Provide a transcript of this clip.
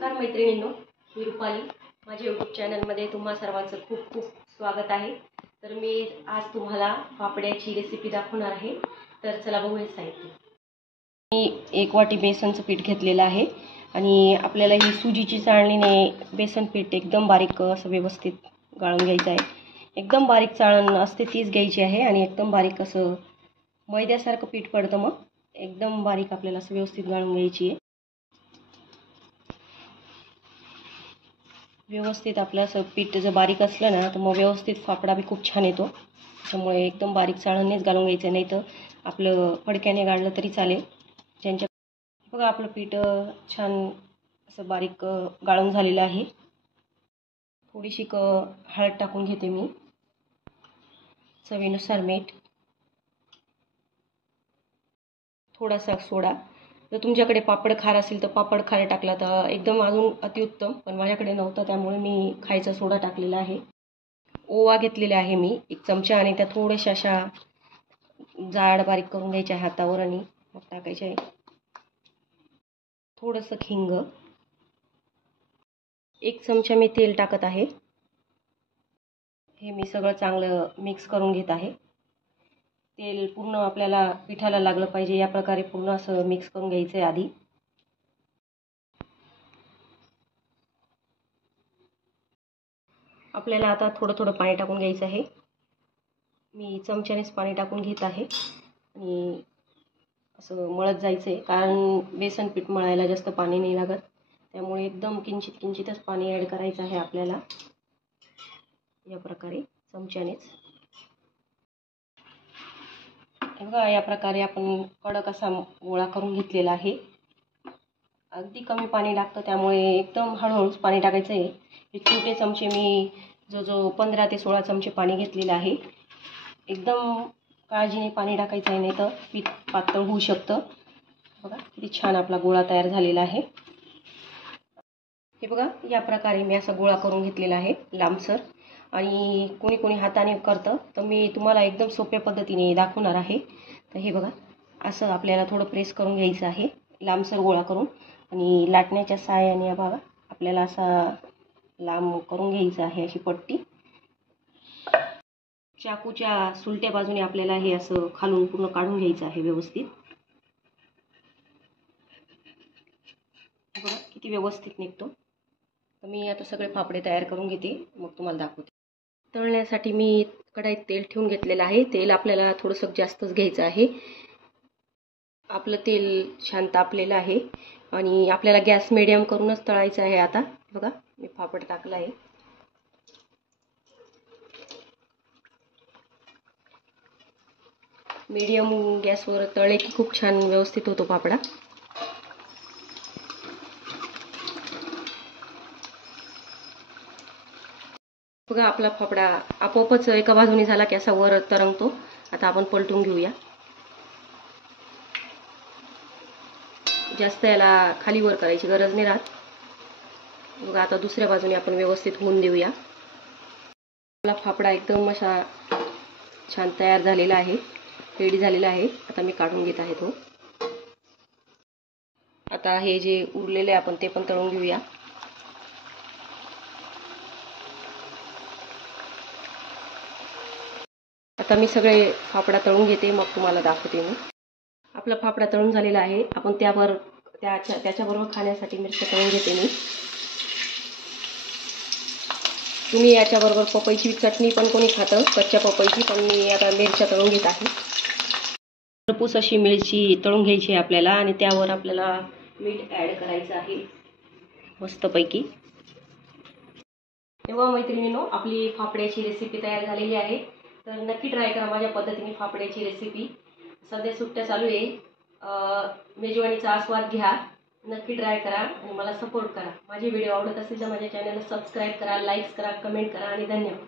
नमस्कार मैत्रिणींनो, मी रुपाली. माझ्या यूट्यूब चॅनलमध्ये तुम्हा सर्वांचं खूप खूप स्वागत आहे. तर मी आज तुम्हाला पापड्याची रेसिपी दाखवणार आहे. तर चला बघूया साहित्य. मी 1 वाटी बेसनचं पीठ घेतलेलं आहे आणि आपल्याला ही सुजीची चाळणीने बेसन पीठ एकदम बारीक असं व्यवस्थित गाळून घ्यायचं आहे. एकदम बारीक चाळण असते तीच घ्यायची आहे आणि एकदम बारीक असं मैद्यासारखं पीठ पडतं. मग एकदम बारीक आपल्याला असं व्यवस्थित गाळून घ्यायची आहे. व्यवस्थित आपलं असं पीठ जर बारीक असलं ना तर मग व्यवस्थित फापडा बी खूप छान येतो. त्यामुळे एकदम बारीक चाळणीच घालून घ्यायचं, नाही तर आपलं फडक्याने गाळलं तरी चालेल. ज्यांच्या बघा आपलं पीठ छान असं बारीक गाळून झालेलं आहे. थोडीशी हळद टाकून घेते मी, चवीनुसार मीठ, थोडासा सोडा. जर तुमच्याकडे पापड खार असेल तर पापड खार टाकला तर एकदम अजून अतिउत्तम, पण माझ्याकडे नव्हतं त्यामुळे मी खायचा सोडा टाकलेला आहे. ओवा घेतलेला आहे मी 1 चमचा आणि त्या थोड्याशा अशा जाड बारीक करून घ्यायच्या हातावर आणि मग टाकायचे आहे. थोडंसं हिंग, 1 चमचा मी तेल टाकत आहे. हे मी सगळं चांगलं मिक्स करून घेत आहे. तेल पूर्ण आपल्याला पिठाला लागलं पाहिजे या प्रकारे पूर्ण असं मिक्स करून घ्यायचं आहे आधी. आपल्याला आता थोडं थोडं पाणी टाकून घ्यायचं आहे. मी चमच्यानेच पाणी टाकून घेत आहे आणि असं मळत जायचं आहे, कारण बेसन पीठ मळायला जास्त पाणी नाही लागत. त्यामुळे एकदम किंचितच पाणी ॲड करायचं आहे आपल्याला. या प्रकारे चमच्यानेच बघा, या प्रकारे आपण कडक असा गोळा करून घेतलेला आहे. अगदी कमी पाणी लागतं, त्यामुळे एकदम हळूहळूच पाणी टाकायचं आहे. हे छोटे चमचे मी जो 15 ते 16 चमचे पाणी घेतलेलं आहे. एकदम काळजीने पाणी टाकायचं आहे, नाही तर पीठ पातळ होऊ शकतं. बघा किती छान आपला गोळा तयार झालेला आहे. हे बघा, या प्रकारे मी असा गोळा करून घेतलेला आहे लांबसर. आणि कोणी कोणी हाताने करतं, तर मी तुम्हाला एकदम सोप्या पद्धतीने दाखवणार आहे. तर हे बघा, असं आपल्याला थोडं प्रेस करून घ्यायचं आहे लांबसर गोळा करून, आणि लाटण्याच्या सहाय्याने बघा आपल्याला असा लांब करून घ्यायचं आहे अशी पट्टी. चाकूच्या सुलट्या बाजूने आपल्याला हे असं खालून पूर्ण काढून घ्यायचं आहे व्यवस्थित. बघा किती व्यवस्थित निघतो. तर मी आता सगळे फापडे तयार करून घेते, मग तुम्हाला दाखवते. तळण्यासाठी मी कढईत तेल ठेवून घेतलेलं आहे. तेल आपल्याला थोडंसं जास्तच घ्यायचं आहे. आपलं तेल छान तापलेलं आहे आणि आपल्याला गॅस मिडियम करूनच तळायचं आहे. आता बघा मी फापड टाकला आहे. मीडियम गॅसवर तळले की खूप छान व्यवस्थित होतो पापडा. बघा आपला फापडा आपोआपच एका बाजूने झाला की असा वर तरंगतो. आता आपण पलटून घेऊया. जास्त याला खाली वर करायची गरज नाही राहत. बघा आता दुसऱ्या बाजूने आपण व्यवस्थित होऊन देऊया. आपला फापडा एकदम असा छान तयार झालेला आहे, रेडी झालेला आहे. आता मी काढून घेत आहे तो. आता हे जे उरलेले आपण ते पण तळून घेऊया. आता मी सगळे फापडा तळून घेते, मग तुम्हाला दाखवते मी. आपला फापडा तळून झालेला आहे. आपण त्याच्याबरोबर खाण्यासाठी मिरच्या तळून घेते मी. तुम्ही याच्याबरोबर पपईची चटणी पण कोणी खातं, कच्च्या पपईची, पण मी आता मिरच्या तळून घेत आहे. भरपूर अशी मिरची तळून घ्यायची आहे आपल्याला आणि त्यावर आपल्याला मीठ ॲड करायचं आहे मस्तपैकी. तेव्हा मैत्रिणींनो, आपली फापड्याची रेसिपी तयार झालेली आहे. तर नक्की ट्राय करा माझ्या पद्धतीने फापड्याची रेसिपी. सध्या सुट्ट्या चालू आहे. मेजवानीचा आस्वाद घ्या. नक्की ट्राय करा आणि मला सपोर्ट करा. माझे व्हिडिओ आवडत असेल तर माझ्या चॅनलला सबस्क्राईब करा, लाईक्स करा, कमेंट करा आणि धन्यवाद.